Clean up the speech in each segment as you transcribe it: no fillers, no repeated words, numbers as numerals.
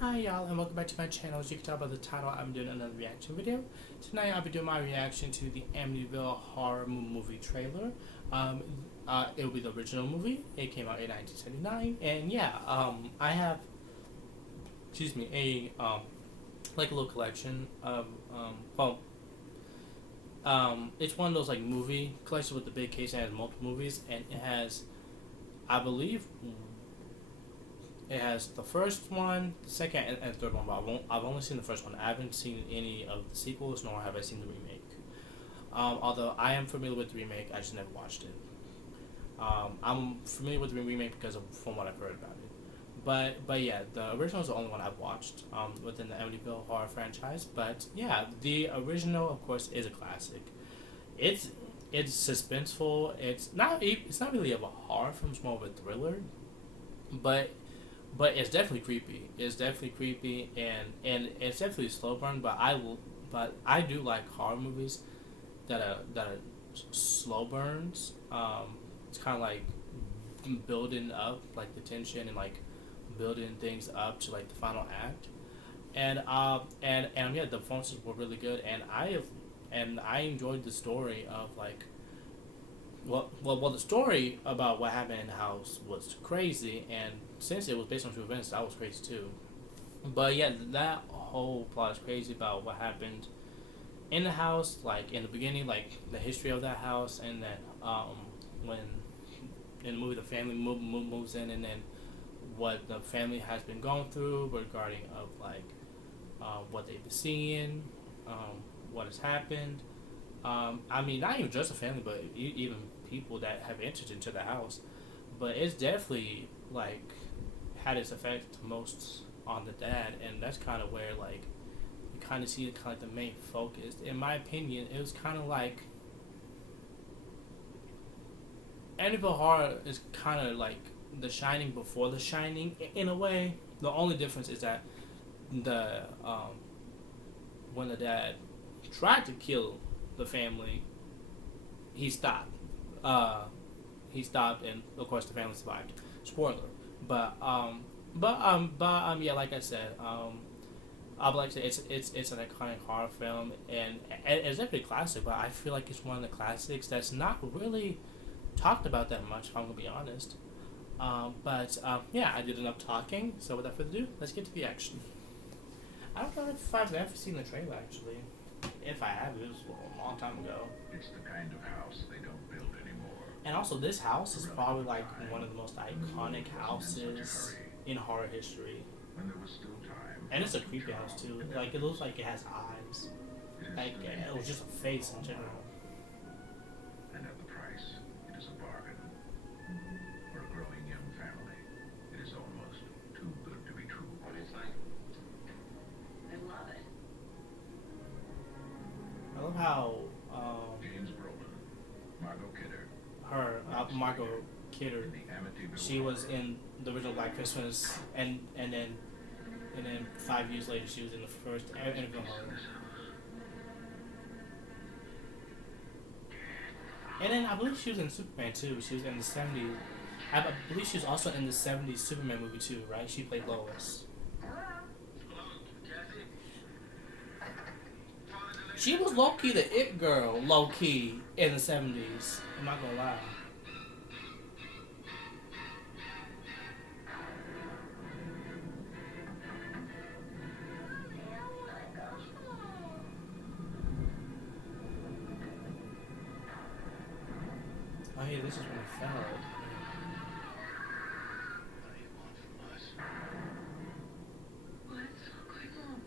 Hi y'all and welcome back to my channel. As you can tell by the title, I'm doing another reaction video. Tonight I'll be doing my reaction to the Amityville Horror movie trailer. Um, it will be the original movie. It came out in 1979, and yeah, I have, a like a little collection of it's one of those like movie collections with the big case that has multiple movies, and it has, I believe, it has the first one, the second, and third one, but I've only seen the first one. I haven't seen any of the sequels, nor have I seen the remake. Although I am familiar with the remake, I just never watched it. I'm familiar with the remake from what I've heard about it. But yeah, the original is the only one I've watched within the Amityville horror franchise. But yeah, the original, of course, is a classic. It's it's suspenseful. It's not really of a horror film. It's more of a thriller. But it's definitely creepy. It's definitely creepy, and it's definitely a slow burn. But I do like horror movies that are slow burns. It's kind of like building up like the tension and like building things up to like the final act. And yeah, the performances were really good, and I enjoyed the story of like the story about what happened in the house was crazy, and since it was based on true events, that was crazy too. But yeah, that whole plot is crazy about what happened in the house, like in the beginning, like the history of that house, and then when in the movie the family moves in, and then what the family has been going through regarding of like what they've been seeing, what has happened. I mean, not even just the family, but even people that have entered into the house. But it's definitely like had its effect most on the dad, and that's kind of where like you kind of see it kind of like the main focus. In my opinion, it was kind of like Amityville Horror is kind of like The Shining before The Shining in a way. The only difference is that the when the dad tried to kill the family, he stopped. Uh, he stopped, and of course the family survived. Spoiler. But yeah, like I said, I would like to say it's an iconic horror film, and it's definitely a classic. But I feel like it's one of the classics that's not really talked about that much. If I'm gonna be honest. Yeah, I did enough talking. So without further ado, let's get to the action. I don't know if I've ever seen the trailer actually. If I have, it was a long time ago. It's the kind of house they don't build anymore. And also, this house is probably like one of the most iconic houses in horror history. When there was still time. And it's a creepy house too. Like it looks like it has eyes. Like it was just a face in general. And at the price, it is a bargain. For a growing young family, it is almost too good to be true. What do you think? I love it. I love how James Brolin, Margot Kidder. Margot Kidder. In the Amityville She was Horror. in the original Black Christmas, and then 5 years later she was in the first Amityville Horror. And then I believe she was in Superman too. She was in the 70s. I believe she was also in the 70s Superman movie too, right? She played Lois. She was low-key the it girl, low-key, in the 70s. I'm not gonna lie. Oh yeah, this is when he fell. What do you want from us? What's going on?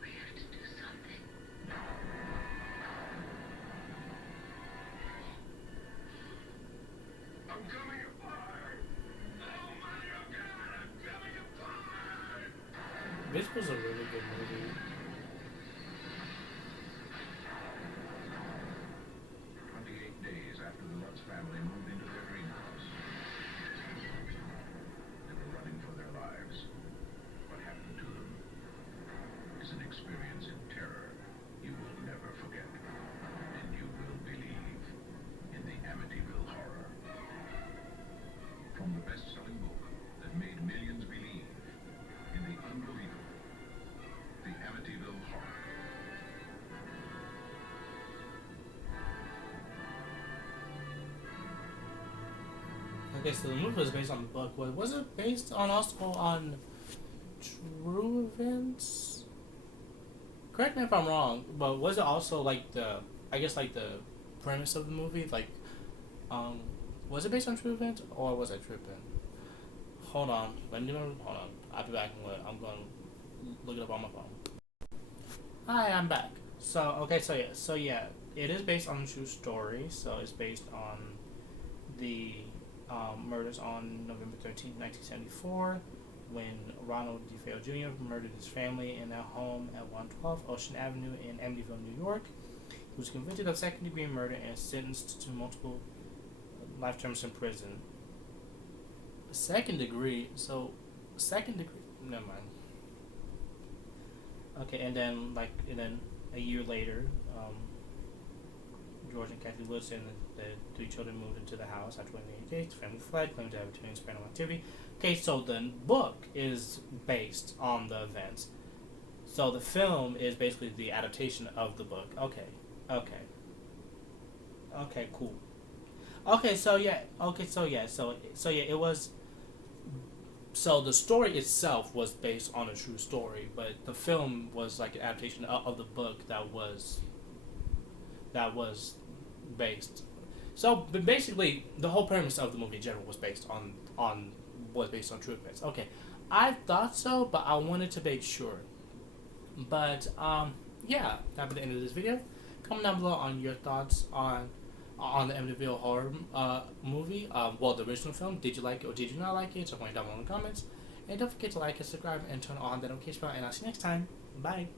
We have to do something. I'm coming apart! Oh my God, I'm coming apart! This was a really good movie. 28 days after the Lutz family moved into their greenhouse. They were running for their lives. What happened to them is an experience in terror you will never forget. And you will believe in the Amityville Horror. From the best-selling book that made millions Okay, so the movie was based on the book. Was it based on also on true events? Correct me if I'm wrong, but was it also like I guess like the premise of the movie, like, um, was it based on true events or was it tripping? Hold on, hold on. I'll be back in a minute. I'm going to look it up on my phone. Hi, I'm back. So okay, so yeah, it is based on a true story. So it's based on the murders on November 13th, 1974, when Ronald DeFeo Jr. murdered his family in their home at 112 Ocean Avenue in Amityville, New York. He was convicted of second-degree murder and sentenced to multiple life terms in prison. Second degree, never mind. Okay, and then a year later, George and Kathy Woodson, the three children, moved into the house after winning the case. The family fled, claimed to have experienced paranormal activity. Okay, so the book is based on the events. So the film is basically the adaptation of the book. Okay, cool. It was. So the story itself was based on a true story, but the film was like an adaptation of the book that was based. So, but basically, the whole premise of the movie in general was based on true events. Okay, I thought so, but I wanted to make sure. But yeah, that'll be the end of this video. Comment down below on your thoughts on the Amityville Horror movie. Well, the original film. Did you like it or did you not like it? So point down below in the comments. And don't forget to like and subscribe and turn on the notification bell. And I'll see you next time. Bye.